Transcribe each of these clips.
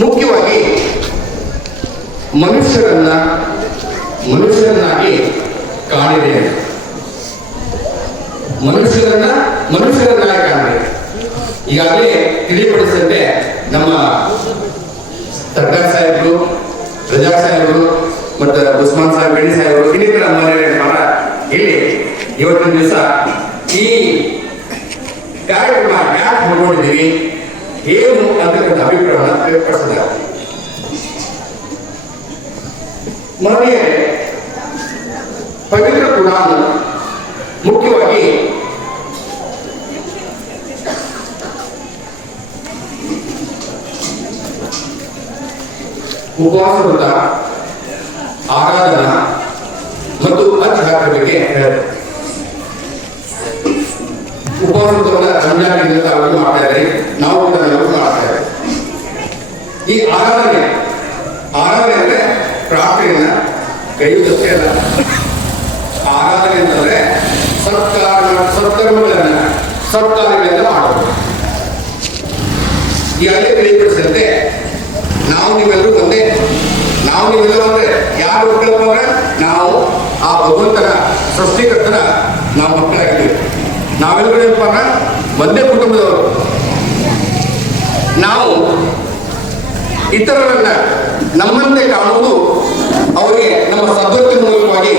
ಮುಖ್ಯವಾಗಿ ಮನುಷ್ಯರನ್ನ, ಮನುಷ್ಯರನ್ನಾಗಿ ಕಾಣಿದೆ. ಮನುಷ್ಯರನ್ನ, ಮನುಷ್ಯರನ್ನಾಗಿ ಕಾಣಿದೆ. ಈಗಾಗಲೇ ತಿಳಿಪಡಿಸಿದಂತೆ ನಮ್ಮ ಸರ್ದಾರ್ ಸಾಹೇಬರು, ರಜಾ ಸಾಹೇಬರು ಮತ್ತು ಉಸ್ಮಾನ್ ಸಾಹೇಬ್, ಗಣಿ ಸಾಹೇಬರು, ಇನ್ನಿತರ ಮನೆಯವರ ಇಲ್ಲಿ ಇವತ್ತಿನ ದಿವಸ ಈ ಕಾರ್ಯಕ್ರಮ ಯಾಕೆ ಹಮ್ಮಿಕೊಂಡಿದ್ದೀವಿ ಏನು ಅಂತಕ್ಕಂಥ ಅಭಿಪ್ರಾಯ ವ್ಯಕ್ತಪಡಿಸಿದ್ದಾರೆ ಮನೆಯ ಪವಿತ್ರ ಕುರಾನ್ ಮುಖ್ಯವಾಗಿ ಉಪವಾಸ ವ್ರತ ಆರಾಧನಾ ಮತ್ತು ಅಜ್ಜಾತ್ರ ಬಗ್ಗೆ. ಉಪವಾಸ ವ್ರತವನ್ನ ರಂಜಾನಿಂದ ಅವರು ಮಾಡ್ತಾ ಇದ್ದಾರೆ ನಾವು ಕೂಡ ಎಲ್ಲರೂ ಮಾಡ್ತಾ ಇದ್ದೇವೆ ಈ ಆರಾಧನೆ ಆರಾಧನೆ ಅಂದ್ರೆ ಪ್ರಾರ್ಥನೆಯನ್ನ ಕೈಯುವುದಷ್ಟೇ ಅಲ್ಲ. ಆರಾಧನೆ ಅಂತಂದ್ರೆ ಸತ್ಕಾರ, ಸತ್ಕರ್ಮಗಳನ್ನ ಮಾಡಬಹುದು ಈ ಅಲ್ಲೇ ತಿಳಿಯಪಡಿಸಿದಂತೆ ನಾವು ನೀವೆಲ್ಲರೂ ಒಂದೇ. ನಾವು ನೀವೆಲ್ಲರೂ ಅಂದ್ರೆ ಯಾರು ಅಂದ್ರೆ ನಾವು ಆ ಭಗವಂತನ ಸೃಷ್ಟಿಕರ್ತನ ನಾವು ಮಕ್ಕಳಾಗಿದ್ದೀವಿ. ನಾವೆಲ್ಲರೂ ಏನಪ್ಪ ಒಂದೇ ಕುಟುಂಬದವರು. ನಾವು ಇತರರನ್ನ ನಮ್ಮಂತೆ ಕಾಣುವುದು ಅವರಿಗೆ ನಮ್ಮ ಸದ್ವತ್ತಿನ ಮೂಲಕವಾಗಿ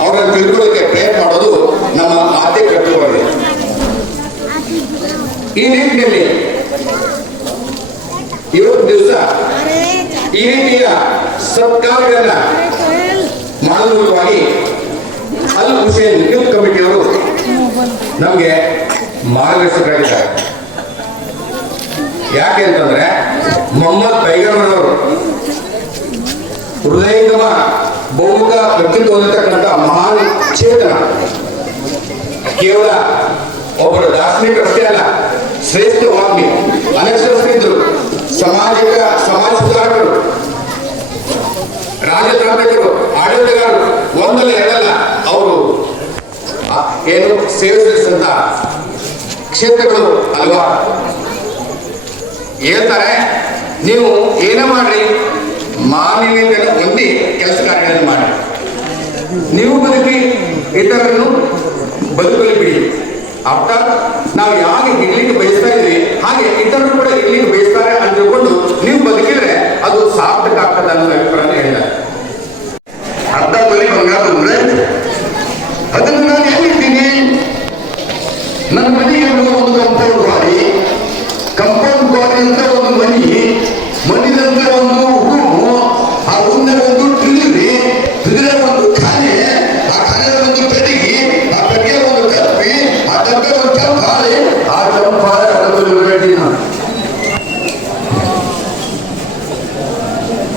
ಅವರನ್ನು ತಿಳ್ಕೊಳ್ಳೋಕೆ ಪ್ರಯತ್ನ ಮಾಡೋದು ನಮ್ಮ ಆದ್ಯ ಕರ್ತವ್ಯ ಈ ನಿಟ್ಟಿನಲ್ಲಿ ಇವತ್ತು ದಿವಸ ಈ ರೀತಿಯ ಸತ್ಕಾರಗಳನ್ನ ಮಾಡುವ ಮೂಲಕವಾಗಿ ಅಲ್ ಹುಸೇನ್ ಯೂತ್ ಕಮಿಟಿಯವರು ನಮಗೆ ಮಾರ್ಗದರ್ಶಕರಾಗಿದ್ದಾರೆ. ಯಾಕೆ ಅಂತಂದ್ರೆ ಮೊಹಮ್ಮದ್ ಪೈಗಂಬರವರು ಹೃದಯಂಗಮ ಬಹುಮುಖ ವ್ಯಕ್ತಿತ್ವ ಹೊಂದಿರತಕ್ಕಂಥ ಮಹಾನ್ ಚೇತನ. ಕೇವಲ ಒಬ್ಬರು ದಾರ್ಶನಿಕರಷ್ಟೇ ಅಲ್ಲ, ಶ್ರೇಷ್ಠ ವಾಗ್ಮಿ ಅನಕ್ಷರಸ್ಥಿದ್ರು ಸಾಮಾಜಿಕ, ಸಮಾಜ ಸುಧಾರಕರು ರಾಜತಾಂತ್ರಿಕರು ಆಡಳಿತಗಾರರು, ಒಂದಲ್ಲ ಎರಡಲ್ಲ, ಅವರು ಏನು ಸೇವೆ ಸಲ್ಲಿಸಿದಂತ ಕ್ಷೇತ್ರಗಳು ಅಲ್ವಾ? ಹೇಳ್ತಾರೆ, ನೀವು ಏನೇ ಮಾಡ್ರಿ ಮಾನವೀಯತೆಯನ್ನು ಹೊಂದಿ ಕೆಲಸ ಕಾರ್ಯಗಳನ್ನು ಮಾಡಿ ನೀವು ಬದುಕಿ, ಇತರರನ್ನು ಬದುಕಲಿ ಬಿಡಿ. ಅರ್ಥಾತ್ ನಾವು ಯಾಕೆ ಇರ್ಲಿಕ್ಕೆ ಬಯಸ್ತಾ ಇದ್ವಿ, ಹಾಗೆ ಇತರರು ಕೂಡ ಇರ್ಲಿಕ್ಕೆ ಬಯಸ್ತಾರೆ ಅಂತ ತಿಳ್ಕೊಂಡು ನೀವು ಬದುಕಿದ್ರೆ ಅದು ಸಾರ್ಥಕ ಆಗ್ತದೆ ಅನ್ನೋ ಅಭಿಪ್ರಾಯ ಹೇಳಿದ್ದಾರೆ. ಅರ್ಧ ಬಂಗಾರ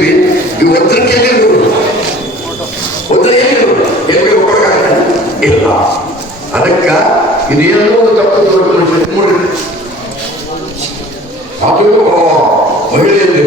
ಮುಚ್ಚಿಟ್ಟಿವಿ ಇವು ಒತ್ತಡಕ್ಕೆ ಒತ್ತರ ಎಲ್ಲಿ ಹೋಗಕ್ಕಾಗಲ್ಲ ಇಲ್ಲ. ಅದಕ್ಕ ಇದೇನೋ ಒಂದು ತಪ್ಪು ತೋರ್ಕೊಂಡು ನೋಡ್ರಿ ಅದು ಮಹಿಳೆಯಲ್ಲಿ